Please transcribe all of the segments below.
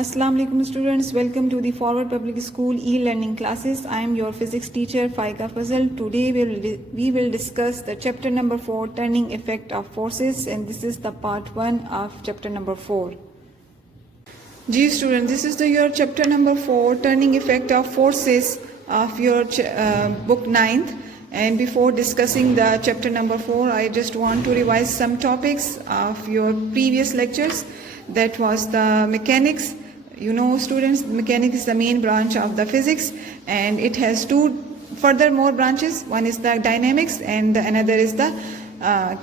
Assalamu alaikum students, welcome to the Forward Public School e-learning classes. I am your physics teacher Faika Fazal. Today we will discuss the chapter number 4, turning effect of forces, and this is the part 1 of chapter number 4. Ji students, this is your chapter number 4, turning effect of forces of your book 9th. And before discussing the chapter number 4, I just want to revise some topics of your previous lectures. That was the mechanics. You know students, mechanics is the main branch of the physics, and it has two furthermore branches. One is the dynamics and another is the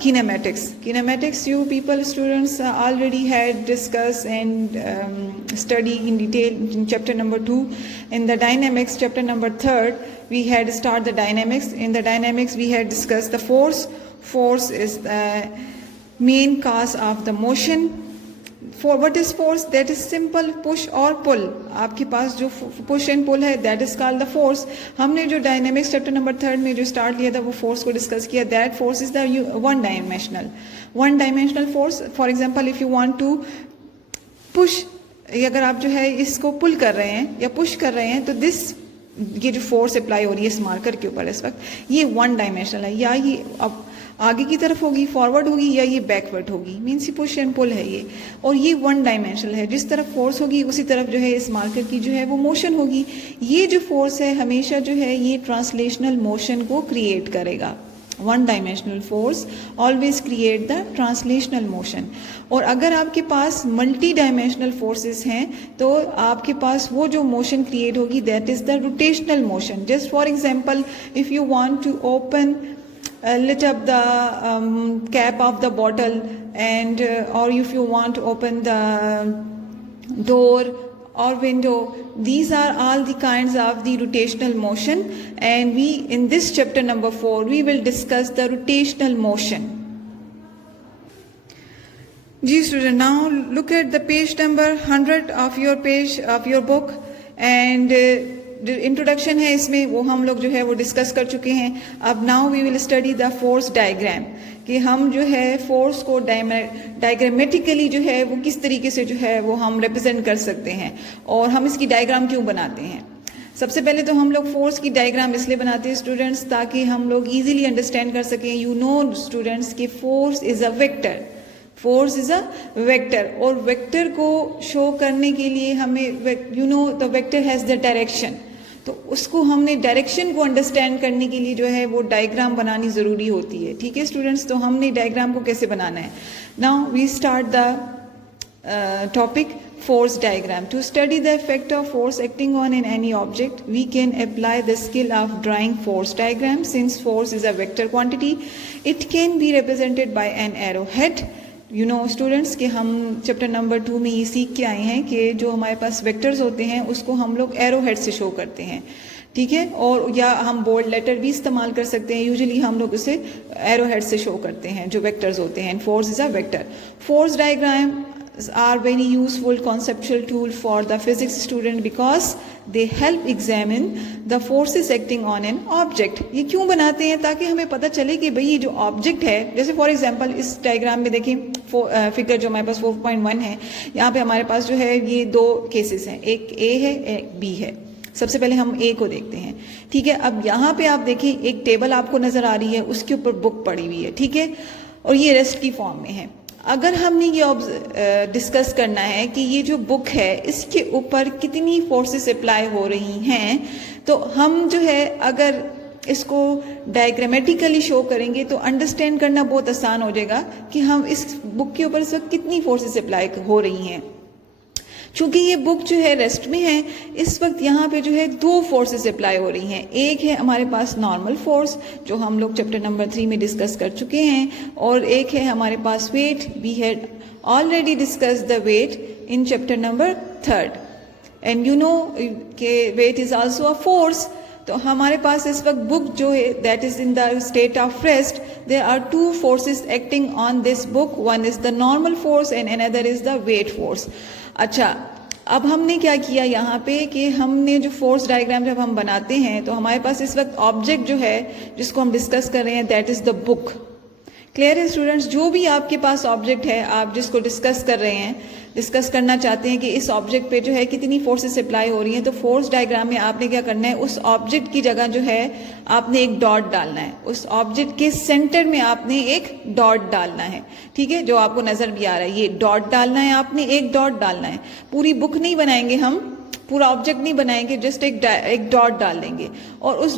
kinematics. Kinematics you people students already had discussed and study in detail in chapter number 2. In the dynamics chapter number 3 we had started the dynamics. In the dynamics we had discussed the force. Force is the main cause of the motion. For what is force? That is simple push or pull. आपके पास जो push and pull है, that is called the force. हमने जो dynamics chapter number 3 में जो start लिया था वो force को discuss किया. That force is the one dimensional force. For example, if you want to push, अगर आप जो है इसको pull कर रहे हैं या push कर रहे हैं, तो ये जो force apply हो रही है इस marker के ऊपर इस वक्त, ये one dimensional है. या ये अब आगे की तरफ होगी, फॉरवर्ड होगी, या ये बैकवर्ड होगी. मीन्स पुश एंड पुल है ये. और ये वन डायमेंशनल है. जिस तरफ फोर्स होगी उसी तरफ जो है इस मार्कर की जो है वो मोशन होगी. ये जो फोर्स है हमेशा जो है ये ट्रांसलेशनल मोशन को क्रिएट करेगा. One dimensional force always create the translational motion. और अगर आपके पास मल्टी डायमेंशनल फोर्सेस हैं तो आपके पास वो जो मोशन क्रिएट होगी that is the rotational motion. Just for example, if you want to open lit up the cap of the bottle, and or if you want to open the door or window, these are all the kinds of the rotational motion, and we in this chapter number 4 we will discuss the rotational motion. Ji student, now look at the page number 100 of your book, and जो introduction है इसमें वो हम लोग जो है वो discuss कर चुके हैं. अब now we will study the force diagram, कि हम जो है फोर्स को डायग्रामेटिकली जो है वो किस तरीके से जो है वो हम रिप्रेजेंट कर सकते हैं, और हम इसकी डायग्राम क्यों बनाते हैं. सबसे पहले तो हम लोग फोर्स की डायग्राम इसलिए बनाते हैं स्टूडेंट्स ताकि हम लोग इजीली अंडरस्टैंड कर सकें. यू नो स्टूडेंट्स कि force is a vector. Force is a vector, और वेक्टर को शो करने के लिए हमें you know the vector has the direction, तो उसको हमने डायरेक्शन को अंडरस्टैंड करने के लिए जो है वो डायग्राम बनानी ज़रूरी होती है. ठीक है स्टूडेंट्स, तो हमने डायग्राम को कैसे बनाना है. Now we start the topic force diagram. To study the effect of force acting on in any object, we can apply the skill of drawing force diagram. Since force is a vector quantity, it can be represented by an arrowhead. You know students कि हम chapter number 2 में ये सीख के आए हैं कि जो हमारे पास वेक्टर्स होते हैं उसको हम लोग एरोहेड से शो करते हैं. ठीक है, और या हम बोल्ड लेटर भी इस्तेमाल कर सकते हैं. यूजुअली हम लोग उसे एरोहेड से शो करते हैं जो वेक्टर्स होते हैं. Force is a vector. Force diagram are very useful conceptual tool for the physics student because they help examine the forces acting on an object. ये क्यों बनाते हैं? ताकि हमें पता चले कि भाई ये जो ऑब्जेक्ट है, जैसे फॉर एग्जांपल इस डायग्राम में देखिए फिगर जो हमारे पास 4.1 है, यहाँ पे हमारे पास जो है ये दो केसेस हैं, एक ए है एक बी है. सबसे पहले हम ए को देखते हैं. ठीक है, अब यहाँ पे आप देखिए एक टेबल आपको नजर आ रही है, उसके ऊपर बुक पड़ी हुई है. ठीक है, और ये रेस्ट की फॉर्म में है. अगर हमने ये डिस्कस करना है कि ये जो बुक है इसके ऊपर कितनी फोर्सेस अप्लाई हो रही हैं, तो हम जो है अगर इसको डायग्रामेटिकली शो करेंगे तो अंडरस्टैंड करना बहुत आसान हो जाएगा कि हम इस बुक के ऊपर इस वक्त कितनी फोर्सेस अप्लाई हो रही हैं. चूंकि ये बुक जो है रेस्ट में है, इस वक्त यहाँ पे जो है दो फोर्सेस अप्लाई हो रही हैं. एक है हमारे पास नॉर्मल फोर्स जो हम लोग चैप्टर नंबर 3 में डिस्कस कर चुके हैं, और एक है हमारे पास weight. We had already discuss the weight in chapter number 3, and you know के weight is also a force. तो हमारे पास इस वक्त बुक जो है that is in the state of rest. There are two forces acting on this book. One is the normal force and another is the weight force. अच्छा, अब हमने क्या किया यहाँ पे कि हमने जो फोर्स डायग्राम जब हम बनाते हैं तो हमारे पास इस वक्त ऑब्जेक्ट जो है जिसको हम डिस्कस कर रहे हैं that is the book. Clear है स्टूडेंट्स? जो भी आपके पास ऑब्जेक्ट है, आप जिसको डिस्कस कर रहे हैं, डिस्कस करना चाहते हैं कि इस ऑब्जेक्ट पे जो है कितनी फोर्सेस अप्लाई हो रही हैं, तो फोर्स डायग्राम में आपने क्या करना है, उस ऑब्जेक्ट की जगह जो है आपने एक डॉट डालना है, उस ऑब्जेक्ट के सेंटर में आपने एक डॉट डालना है, ठीक है, जो आपको नजर भी आ रहा है, ये डॉट डालना है, आपने एक डॉट डालना है। पूरी बुक नहीं बनाएंगे हम, पूरा ऑब्जेक्ट नहीं बनाएंगे, जस्ट एक डॉट डाल देंगे और उस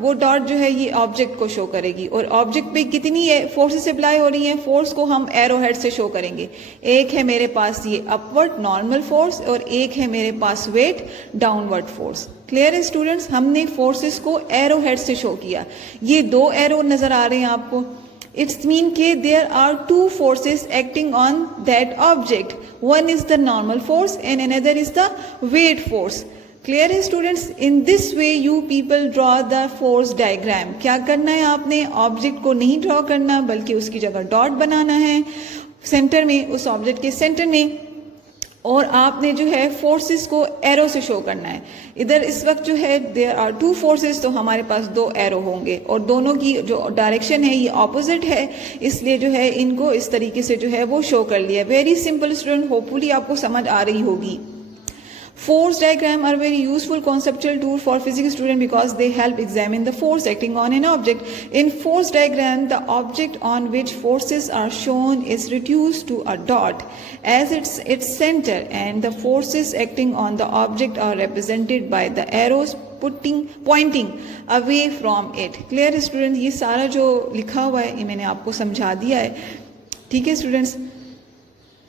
वो डॉट जो है ये ऑब्जेक्ट को शो करेगी और ऑब्जेक्ट पे कितनी फोर्सेस अप्लाई हो रही हैं, फोर्स को हम एरो हेड से शो करेंगे। एक है मेरे पास ये अपवर्ड नॉर्मल फोर्स और एक है मेरे पास वेट डाउनवर्ड फोर्स। क्लियर है स्टूडेंट्स? हमने फोर्सेस को एरो हेड से शो किया। ये दो एरो नजर आ रहे हैं आपको। It's mean के there are two forces acting on that object. One is the normal force and another is the weight force. Clear है students? In this way you people draw the force diagram. क्या करना है आपने? Object को नहीं draw करना बल्कि उसकी जगह डॉट बनाना है सेंटर में, उस ऑब्जेक्ट के सेंटर में, और आपने जो है फोर्सेस को एरो से शो करना है। इधर इस वक्त जो है देयर आर टू फोर्सेस, तो हमारे पास दो एरो होंगे और दोनों की जो डायरेक्शन है ये ऑपोजिट है, इसलिए जो है इनको इस तरीके से जो है वो शो कर लिया। वेरी सिंपल स्टूडेंट, होपफुली आपको समझ आ रही होगी। Force diagram are very useful conceptual tool for physics student because they help examine the force acting on an object. In force diagram, the object on which forces are shown is reduced to a dot as its center, and the forces acting on the object are represented by the arrows pointing away from it. Clear students? ये सारा जो लिखा हुआ है ये मैंने आपको समझा दिया है, ठीक है students?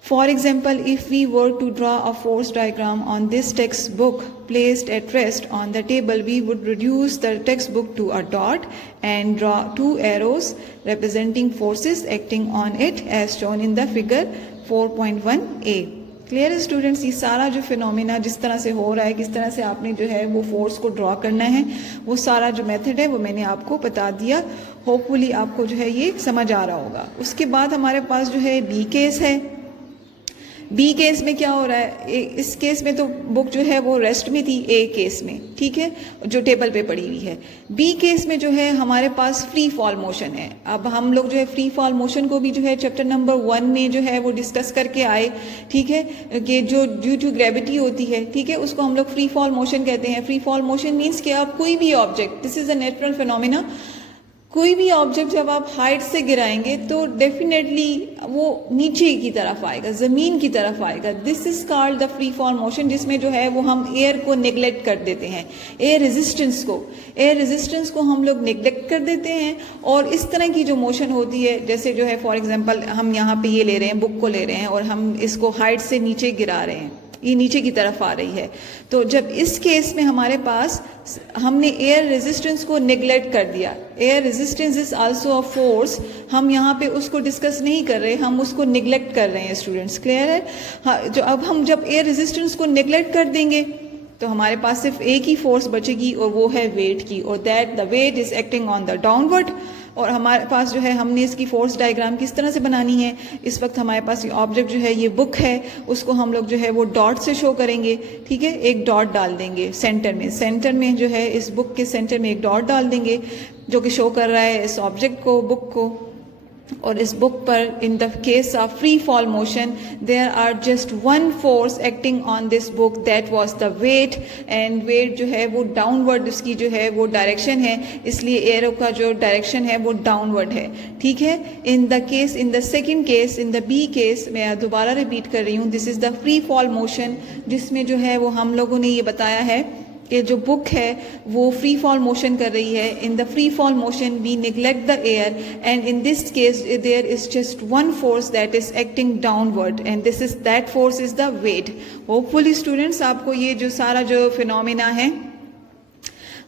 For example, if we were to draw a force diagram on this textbook placed at rest on the table, we would reduce the textbook to a dot and draw two arrows representing forces acting on it as shown in the figure 4.1a. Clear है students? ये सारा जो phenomena जिस तरह से हो रहा है, किस तरह से आपने जो है वो फोर्स को ड्रॉ करना है, वो सारा जो मेथड है वो मैंने आपको बता दिया। होपफुली आपको जो है ये समझ आ रहा होगा। उसके बाद हमारे पास जो है बी केस है। बी केस में क्या हो रहा है, इस केस में तो बुक जो है वो रेस्ट में थी, ए केस में, ठीक है, जो टेबल पे पड़ी हुई है। बी केस में जो है हमारे पास फ्री फॉल मोशन है। अब हम लोग जो है फ्री फॉल मोशन को भी जो है चैप्टर नंबर 1 में जो है वो डिस्कस करके आए, ठीक है, कि जो ड्यू टू ग्रेविटी होती है, ठीक है, उसको हम लोग फ्री फॉल मोशन कहते हैं। फ्री फॉल मोशन मीन्स कि आप कोई भी object, this is a natural phenomena, कोई भी ऑब्जेक्ट जब आप हाइट से गिराएंगे तो डेफिनेटली वो नीचे की तरफ आएगा, जमीन की तरफ आएगा। This is called the free fall motion, जिसमें जो है वो हम एयर को नेग्लेक्ट कर देते हैं, एयर रेजिस्टेंस को हम लोग नेग्लेक्ट कर देते हैं। और इस तरह की जो मोशन होती है, जैसे जो है फॉर एग्जांपल हम यहाँ पे ये ले रहे हैं, बुक को ले रहे हैं और हम इसको हाइट से नीचे गिरा रहे हैं, ये नीचे की तरफ आ रही है। तो जब इस केस में हमारे पास हमने एयर रेजिस्टेंस को नेग्लेक्ट कर दिया, air resistance is also a force, हम यहाँ पे उसको डिस्कस नहीं कर रहे, हम उसको नेग्लेक्ट कर रहे हैं स्टूडेंट्स। क्लियर है? हाँ, हम जब एयर रेजिस्टेंस को नेग्लेक्ट कर देंगे तो हमारे पास सिर्फ एक ही फोर्स बचेगी और वो है वेट की, और that the weight is acting on the downward. और हमारे पास जो है हमने इसकी फोर्स डायग्राम किस तरह से बनानी है, इस वक्त हमारे पास ये ऑब्जेक्ट जो है ये बुक है, उसको हम लोग जो है वो डॉट से शो करेंगे, ठीक है, एक डॉट डाल देंगे सेंटर में जो है इस बुक के सेंटर में एक डॉट डाल देंगे जो कि शो कर रहा है इस ऑब्जेक्ट को, बुक को। और इस बुक पर in the case of free fall motion there are just one force acting on this book, that was the weight, and weight जो है वो डाउनवर्ड उसकी जो है वो डायरेक्शन है, इसलिए एरो का जो डायरेक्शन है वो डाउनवर्ड है, ठीक है। In the second case, in the B case, मैं दोबारा रिपीट कर रही हूँ, this is the free fall motion, जिसमें जो है वो हम लोगों ने ये बताया है कि जो बुक है वो फ्री फॉल मोशन कर रही है। In the free fall motion we neglect the air, and in this case there is just one force that is acting downward, and this is that force is the weight. Hopefully students आपको ये जो सारा जो phenomena है,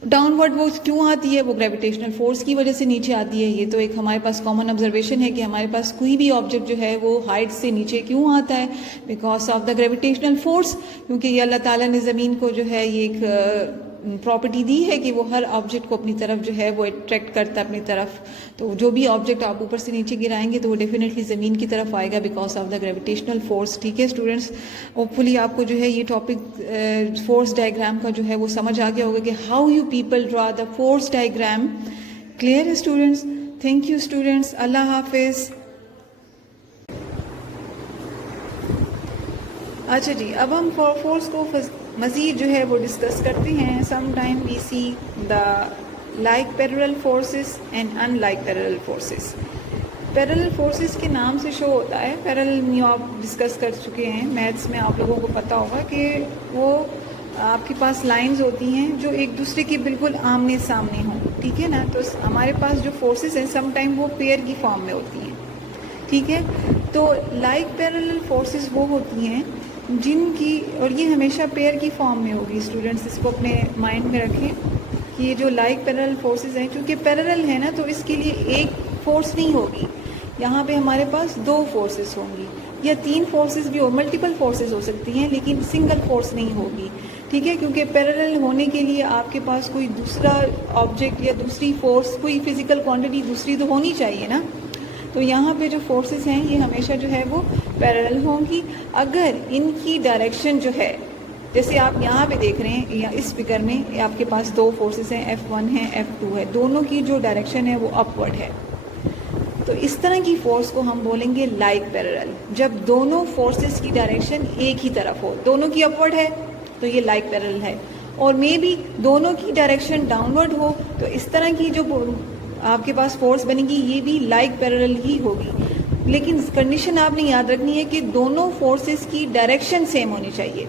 downward वो क्यों आती है, वो ग्रेविटेशनल फोर्स की वजह से नीचे आती है। ये तो एक हमारे पास कॉमन ऑब्जर्वेशन है कि हमारे पास कोई भी ऑब्जेक्ट जो है वो हाइट से नीचे क्यों आता है, because of the gravitational force, क्योंकि ये अल्लाह ताला ने ज़मीन को जो है ये एक प्रॉपर्टी दी है कि वो हर ऑब्जेक्ट को अपनी तरफ जो है वो अट्रैक्ट करता है अपनी तरफ। तो जो भी ऑब्जेक्ट आप ऊपर से नीचे गिराएंगे तो वो डेफिनेटली ज़मीन की तरफ आएगा because of the gravitational force, ठीक है स्टूडेंट्स। होपफुली आपको जो है ये टॉपिक फोर्स डायग्राम का जो है वो समझ आ गया होगा कि how you people draw the force diagram. Clear है स्टूडेंट्स? थैंक यू स्टूडेंट्स, अल्लाह हाफिज़। अच्छा जी, अब हम फोर्स को मज़ीद जो है वो डिस्कस करते हैं। Some time we see the like parallel forces and unlike parallel forces. Parallel forces के नाम से शो होता है, पैरेलल म्यू आप डिस्कस कर चुके हैं मैथ्स में, आप लोगों को पता होगा कि वो आपके पास लाइंस होती हैं जो एक दूसरे के बिल्कुल आमने सामने हों, ठीक है ना। तो हमारे पास जो फोर्सेस हैं सम टाइम वो पेयर की फॉर्म में होती हैं, ठीक है। तो लाइक पैरेलल फोर्सेस वो होती हैं जिनकी, और ये हमेशा पेयर की फॉर्म में होगी। स्टूडेंट्स इसको अपने माइंड में रखें कि ये जो लाइक पैरेलल फोर्सेस हैं, क्योंकि पैरेलल है ना, तो इसके लिए एक फोर्स नहीं होगी, यहाँ पे हमारे पास दो फोर्सेस होंगी, या तीन फोर्सेस भी हो, मल्टीपल फोर्सेस हो सकती हैं, लेकिन सिंगल फोर्स नहीं होगी, ठीक है। क्योंकि पैरेलल होने के लिए आपके पास कोई दूसरा ऑब्जेक्ट या दूसरी फोर्स, कोई फिजिकल क्वांटिटी दूसरी तो होनी चाहिए ना। तो यहाँ पे जो फोर्सेस हैं ये हमेशा जो है वो पैरेलल होंगी। अगर इनकी डायरेक्शन जो है, जैसे आप यहाँ पे देख रहे हैं, या इस फिगर में आपके पास दो फोर्सेस हैं, F1 है, F2 है, दोनों की जो डायरेक्शन है वो अपवर्ड है, तो इस तरह की फोर्स को हम बोलेंगे लाइक पैरेलल। जब दोनों फोर्सेस की डायरेक्शन एक ही तरफ हो, दोनों की अपवर्ड है, तो ये लाइक पैरेलल है। और मे बी दोनों की डायरेक्शन डाउनवर्ड हो, तो इस तरह की जो आपके पास फोर्स बनेगी ये भी लाइक पैरेलल ही होगी। लेकिन कंडीशन आपने याद रखनी है कि दोनों फोर्सेस की डायरेक्शन सेम होनी चाहिए।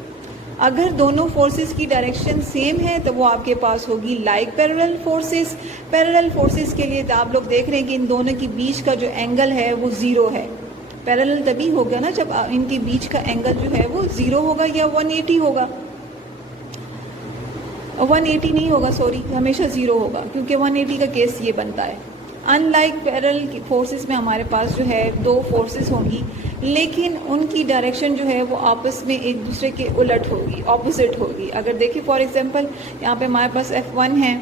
अगर दोनों फोर्सेस की डायरेक्शन सेम है तो वो आपके पास होगी like parallel forces. Parallel forces के लिए तो आप लोग देख रहे हैं कि इन दोनों के बीच का जो एंगल है वो ज़ीरो है। पैरेलल तभी होगा ना जब इनके बीच का एंगल जो है वो ज़ीरो होगा या 180 होगा, 180 नहीं होगा, सॉरी, हमेशा ज़ीरो होगा, क्योंकि 180 का केस ये बनता है। अनलाइक पैरेलल फोर्सेस में हमारे पास जो है दो फोर्सेस होंगी, लेकिन उनकी डायरेक्शन जो है वो आपस में एक दूसरे के उलट होगी, ऑपोजिट होगी। अगर देखिए फॉर एग्जांपल यहाँ पे हमारे पास F1 है,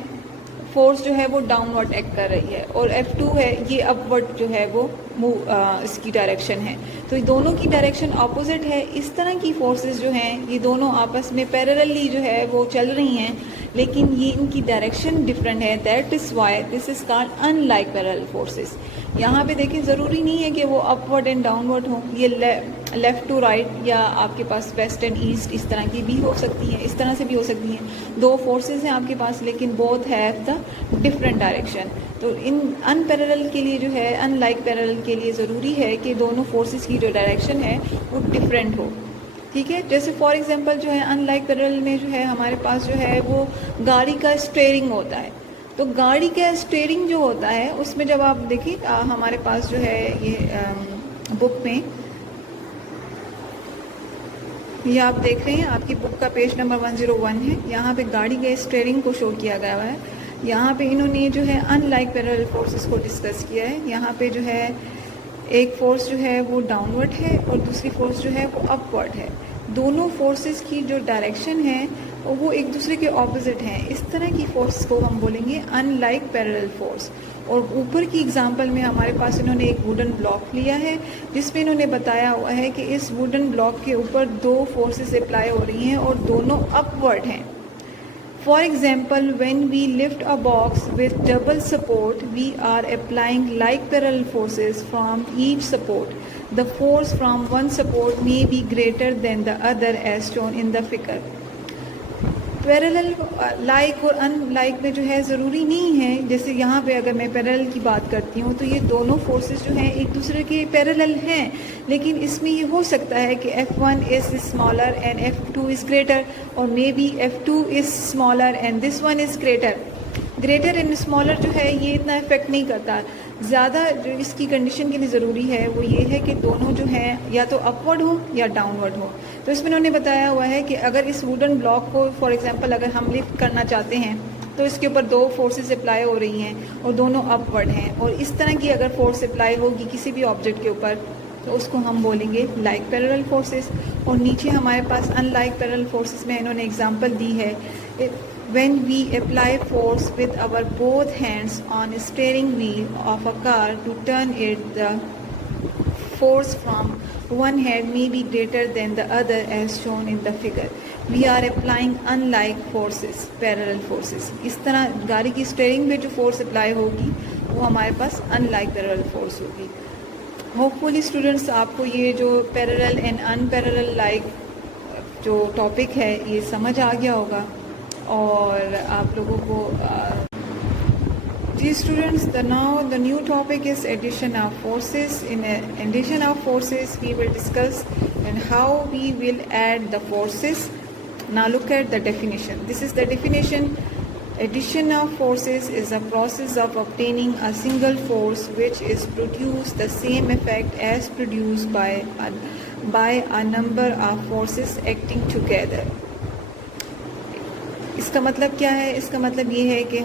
फोर्स जो है वो डाउनवर्ड एक्ट कर रही है, और F2 है, ये अपवर्ड जो है वो इसकी डायरेक्शन है, तो ये दोनों की डायरेक्शन ऑपोजिट है। इस तरह की फोर्सेस जो हैं ये दोनों आपस में पैरेलली जो है वो चल रही हैं, लेकिन ये इनकी डायरेक्शन डिफरेंट है। That is why this is called unlike parallel forces. यहाँ पे देखिए ज़रूरी नहीं है कि वो अपवर्ड एंड डाउनवर्ड हो, ये लेफ़्ट टू राइट या आपके पास वेस्ट एंड ईस्ट इस तरह की भी हो सकती हैं, इस तरह से भी हो सकती हैं। दो फोर्सेस हैं आपके पास, लेकिन both have the different direction. तो इन अनपैरेलल के लिए जो है, अनलाइक पैरेलल के लिए ज़रूरी है कि दोनों फोर्सेस की जो डायरेक्शन है वो डिफरेंट हो, ठीक है। जैसे फॉर एग्जांपल जो है अनलाइक पैरेलल में जो है हमारे पास जो है वो गाड़ी का स्टीयरिंग होता है। तो गाड़ी का स्टीयरिंग जो होता है उसमें जब आप देखिए हमारे पास जो है ये बुक में, ये आप देख रहे हैं आपकी बुक का पेज नंबर 101 है, यहाँ पे गाड़ी के स्टीयरिंग को शो किया गया हुआ है। यहाँ पे इन्होंने जो है अनलाइक पैरेलल फोर्सेस को डिस्कस किया है। यहाँ पे जो है एक फोर्स जो है वो डाउनवर्ड है और दूसरी फोर्स जो है वो अपवर्ड है। दोनों फोर्सेस की जो डायरेक्शन है वो एक दूसरे के ऑपोजिट हैं। इस तरह की फोर्स को हम बोलेंगे अनलाइक पैरेलल फोर्स। और ऊपर की एग्जांपल में हमारे पास इन्होंने एक वुडन ब्लॉक लिया है, जिसमें इन्होंने बताया हुआ है कि इस वुडन ब्लॉक के ऊपर दो फोर्सेस अप्लाई हो रही हैं और दोनों अपवर्ड हैं। For example, when we lift a box with double support, we are applying like parallel forces from each support. The force from one support may be greater than the other as shown in the figure. Parallel like और unlike में जो है ज़रूरी नहीं है, जैसे यहाँ पे अगर मैं पैरेलल की बात करती हूँ तो ये दोनों फोर्सेस जो हैं एक दूसरे के पैरेलल हैं, लेकिन इसमें ये हो सकता है कि F1 is smaller and F2 is greater, और maybe F2 is smaller and this one is greater. Greater and smaller जो है ये इतना इफेक्ट नहीं करता। ज़्यादा जो इसकी कंडीशन के लिए ज़रूरी है वो ये है कि दोनों जो हैं या तो अपवर्ड हो या डाउनवर्ड हो। तो इसमें उन्होंने बताया हुआ है कि अगर इस वुडन ब्लॉक को फॉर एग्जांपल अगर हम लिफ्ट करना चाहते हैं तो इसके ऊपर दो फोर्सेस अप्लाई हो रही हैं और दोनों अपवर्ड हैं, और इस तरह की अगर फोर्स अप्लाई होगी किसी भी ऑब्जेक्ट के ऊपर तो उसको हम बोलेंगे लाइक पैरेलल फोर्सेस। और नीचे हमारे पास अनलाइक पैरेलल फोर्सेस में इन्होंने एग्जांपल दी है, when we apply force with our both hands on a steering wheel of a car to turn it, the force from one hand may be greater than the other as shown in the figure. We are applying unlike forces, parallel forces. इस तरह गाड़ी की steering पे जो force apply होगी वो हमारे पास unlike parallel force होगी। होपफुली स्टूडेंट्स आपको ये जो पैरेलल एंड अनपैरेलल लाइक जो टॉपिक है ये समझ आ गया होगा। और आप लोगों को जी students, now the new topic is addition of forces. In addition of forces we will discuss and how we will add the forces. Now look at the definition. This is the definition. Addition of forces is a process of obtaining a single force which is produce the same effect as produced by a number of forces acting together. इसका मतलब क्या है? इसका मतलब ये है कि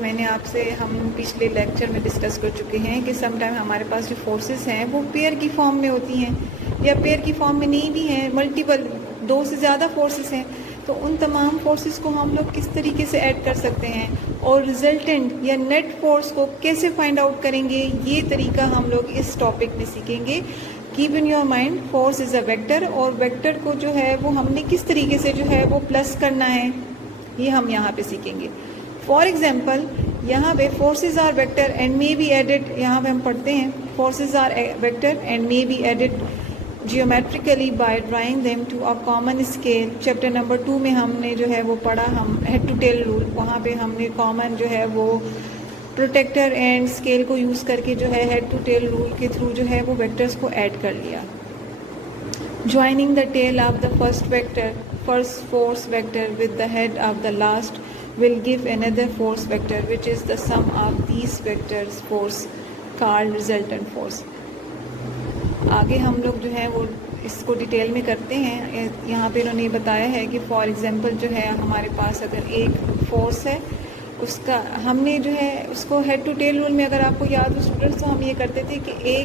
हम पिछले लेक्चर में डिस्कस कर चुके हैं कि समटाइम हमारे पास जो फोर्सेस हैं वो पेयर की फॉर्म में होती हैं या पेयर की फॉर्म में नहीं भी हैं, मल्टीपल 2 से ज़्यादा फोर्सेस हैं। तो उन तमाम फोर्सेस को हम लोग किस तरीके से ऐड कर सकते हैं और रिजल्टेंट या नेट फोर्स को कैसे फाइंड आउट करेंगे, ये तरीका हम लोग इस टॉपिक में सीखेंगे। Keep in your mind, force is a vector और वेक्टर को जो है वो हमने किस तरीके से जो है वो प्लस करना है, ये हम यहाँ पे सीखेंगे। फॉर एग्जाम्पल यहाँ पे forces are vector and may be added, यहाँ पे हम पढ़ते हैं forces are vector and may be added geometrically by drawing them to a common scale. Chapter number 2 में हमने जो है वो पढ़ा, हम हेड टू टेल रूल, वहाँ पे हमने कॉमन जो है वो प्रोटेक्टर एंड स्केल को यूज़ करके जो है हेड टू टेल रूल के थ्रू जो है वो वेक्टर्स को ऐड कर लिया। Joining the tail of the first force vector with the head of the last will give another force vector which is the sum of these vectors force called resultant force. आगे हम लोग जो है वो इसको detail में करते हैं। यहाँ पे इन्होंने बताया है कि फॉर एग्जांपल जो है हमारे पास अगर एक फोर्स है, उसका हमने जो है उसको हेड टू टेल रूल में अगर आपको याद हो स्टूडेंट्स, तो हम ये करते थे कि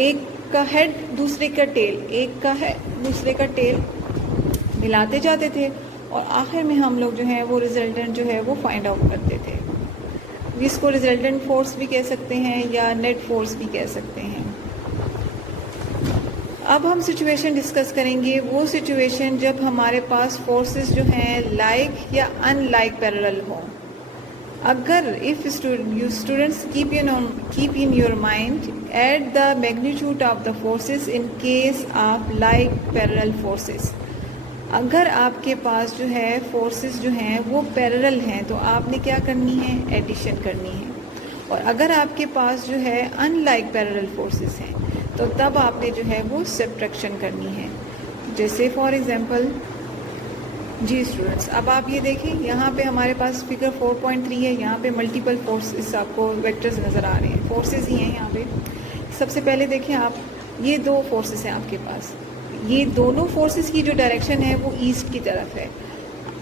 एक का हेड दूसरे का टेल, एक का है दूसरे का टेल मिलाते जाते थे और आखिर में हम लोग जो है वो रिजल्टेंट जो है वो फाइंड आउट करते थे, जिसको रिजल्टेंट फोर्स भी कह सकते हैं या नेट फोर्स भी कह सकते हैं। अब हम सिचुएशन डिस्कस करेंगे, वो सिचुएशन जब हमारे पास फोर्सेस जो हैं लाइक या अनलाइक पैरेलल हों। अगर if you students keep in your mind add the magnitude of the forces in case of like parallel forces. अगर आपके पास जो है फोर्सेस जो हैं वो पैरेलल हैं तो आपने क्या करनी है, एडिशन करनी है। और अगर आपके पास जो है अनलाइक पैरेलल फोर्सेस हैं तो तब आपने जो है वो सब्ट्रैक्शन करनी है। जैसे फॉर एग्जांपल जी स्टूडेंट्स, अब आप ये देखें यहाँ पे हमारे पास फिगर 4.3 है, यहाँ पे मल्टीपल फोर्सेस आपको वेक्टर्स नज़र आ रहे हैं, फोर्सेस ही हैं यहाँ पे। सबसे पहले देखें आप, ये 2 फोर्सेस हैं आपके पास, ये दोनों फोर्सेस की जो डायरेक्शन है वो ईस्ट की तरफ है।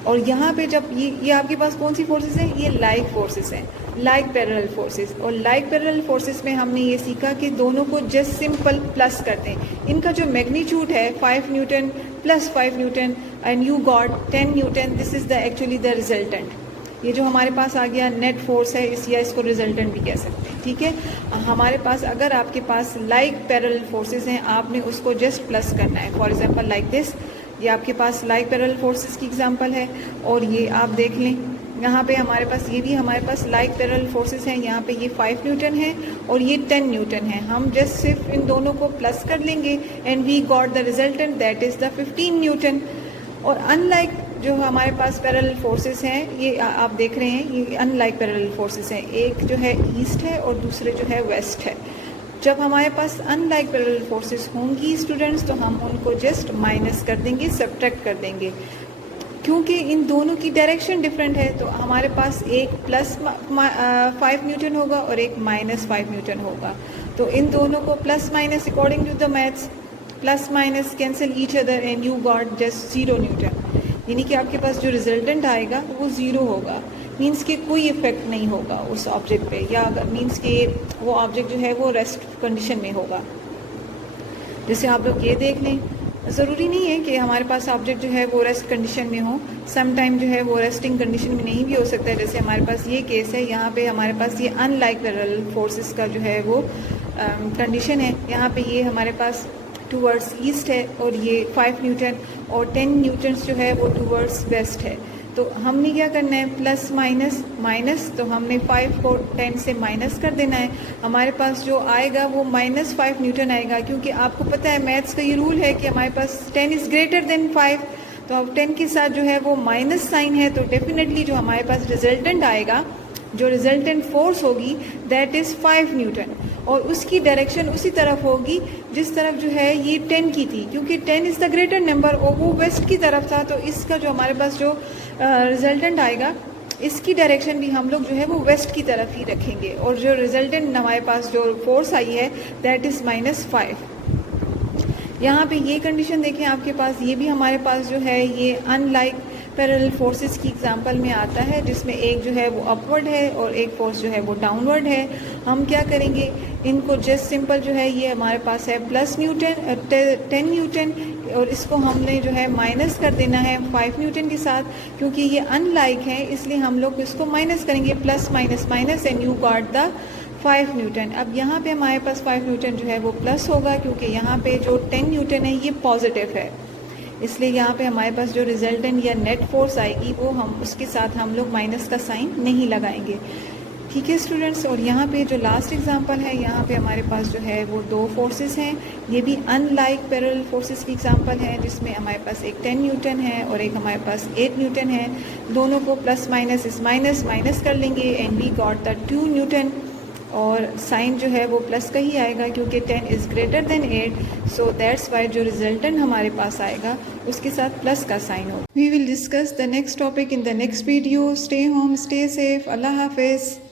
और यहाँ पे जब ये आपके पास कौन सी फोर्सेस हैं, ये लाइक फोर्सेस हैं, लाइक पैरेलल फोर्सेस। और लाइक पैरेलल फोर्सेस में हमने ये सीखा कि दोनों को जस्ट सिंपल प्लस करते हैं। इनका जो मैग्नीट्यूड है 5 Newton plus 5 Newton and you got 10 Newton, this is the actually the resultant. ये जो हमारे पास आ गया नेट फोर्स है, इसको रिजल्टेंट भी कह सकते हैं। ठीक है, हमारे पास अगर आपके पास लाइक पैरेलल फोर्सेस हैं, आपने उसको जस्ट प्लस करना है। फॉर एग्जांपल लाइक दिस, ये आपके पास लाइक पैरेलल फोर्सेस की एग्जांपल है। और ये आप देख लें यहाँ पे हमारे पास ये भी हमारे पास लाइक पैरेलल फोर्सेस हैं, यहाँ पे ये 5 न्यूटन है और ये 10 न्यूटन है। हम जस्ट सिर्फ इन दोनों को प्लस कर लेंगे and we got the resultant that is the 15 newton. और अनलाइक जो हमारे पास पैरेलल फोर्सेस हैं, ये आप देख रहे हैं, ये अनलाइक पैरेलल फोर्सेस हैं, एक जो है ईस्ट है और दूसरे जो है वेस्ट है। जब हमारे पास अनलाइक पैरेलल फोर्सेस होंगी स्टूडेंट्स तो हम उनको जस्ट माइनस कर देंगे, सब्ट्रैक्ट कर देंगे, क्योंकि इन दोनों की डायरेक्शन डिफरेंट है। तो हमारे पास एक प्लस 5 न्यूटन होगा और एक माइनस 5 न्यूटन होगा। तो इन दोनों को plus minus according to the maths, plus minus cancel each other and you got just 0 newton. यानी कि आपके पास जो रिजल्टेंट आएगा वो 0 होगा, मीन्स कि कोई इफेक्ट नहीं होगा उस ऑब्जेक्ट पे, या अगर मीन्स कि वो ऑब्जेक्ट जो है वो रेस्ट कंडीशन में होगा। जैसे आप लोग ये देख लें, ज़रूरी नहीं है कि हमारे पास ऑब्जेक्ट जो है वो रेस्ट कंडीशन में हो, सम टाइम जो है वो रेस्टिंग कंडीशन में नहीं भी हो सकता है। जैसे हमारे पास ये केस है, यहाँ पे हमारे पास ये अनलाइक पैरेलल फोर्सेस का जो है वो कंडीशन है। यहाँ पे ये हमारे पास टूवर्ड्स ईस्ट है और ये 5 न्यूटन और 10 न्यूटन्स जो है वो टूवर्ड्स वेस्ट है। तो हमने क्या करना है, प्लस माइनस माइनस, तो हमने 5 को 10 से माइनस कर देना है। हमारे पास जो आएगा वो -5 न्यूटन आएगा, क्योंकि आपको पता है मैथ्स का ये रूल है कि हमारे पास 10 इज़ ग्रेटर देन 5। तो अब 10 के साथ जो है वो माइनस साइन है, तो डेफिनेटली जो हमारे पास रिजल्टेंट आएगा, जो रिजल्टेंट फोर्स होगी दैट इज़ 5 न्यूटन, और उसकी डायरेक्शन उसी तरफ होगी जिस तरफ जो है ये 10 की थी, क्योंकि 10 इज़ द ग्रेटर नंबर और वो वेस्ट की तरफ था। तो इसका जो हमारे पास जो रिजल्टेंट आएगा, इसकी डायरेक्शन भी हम लोग जो है वो वेस्ट की तरफ ही रखेंगे, और जो रिजल्टेंट हमारे पास जो फोर्स आई है दैट इज़ -5। यहाँ पे ये कंडीशन देखें आपके पास, ये भी हमारे पास जो है ये अनलाइक पैरेलल फोर्सेस की एग्जांपल में आता है, जिसमें एक जो है वो अपवर्ड है और एक फोर्स जो है वो डाउनवर्ड है। हम क्या करेंगे, इनको जस्ट सिंपल जो है ये हमारे पास है प्लस न्यूटन 10 न्यूटन, और इसको हमने जो है माइनस कर देना है 5 न्यूटन के साथ, क्योंकि ये अनलाइक है इसलिए हम लोग इसको माइनस करेंगे, plus minus minus and you got the 5 Newton. अब यहाँ पे हमारे पास 5 न्यूटन जो है वो प्लस होगा, क्योंकि यहाँ पे जो 10 न्यूटन है ये पॉजिटिव है, इसलिए यहाँ पे हमारे पास जो रिजल्टेंट या नेट फोर्स आएगी वो हम उसके साथ हम लोग माइनस का साइन नहीं लगाएंगे। ठीक है स्टूडेंट्स, और यहाँ पे जो लास्ट एग्जांपल है, यहाँ पे हमारे पास जो है वो 2 फोर्सेस हैं, ये भी अनलाइक पैरेलल फोर्सेस की एग्जांपल है, जिसमें हमारे पास एक 10 न्यूटन है और एक हमारे पास 8 न्यूटन है। दोनों को प्लस माइनस इस माइनस माइनस कर लेंगे and we got the 2 newton, और साइन जो है वो प्लस का ही आएगा क्योंकि 10 is greater than 8, so that's why जो रिजल्टेंट हमारे पास आएगा उसके साथ प्लस का साइन होगा। We will discuss the next topic in the next video. Stay home, stay safe, अल्लाह हाफिज़।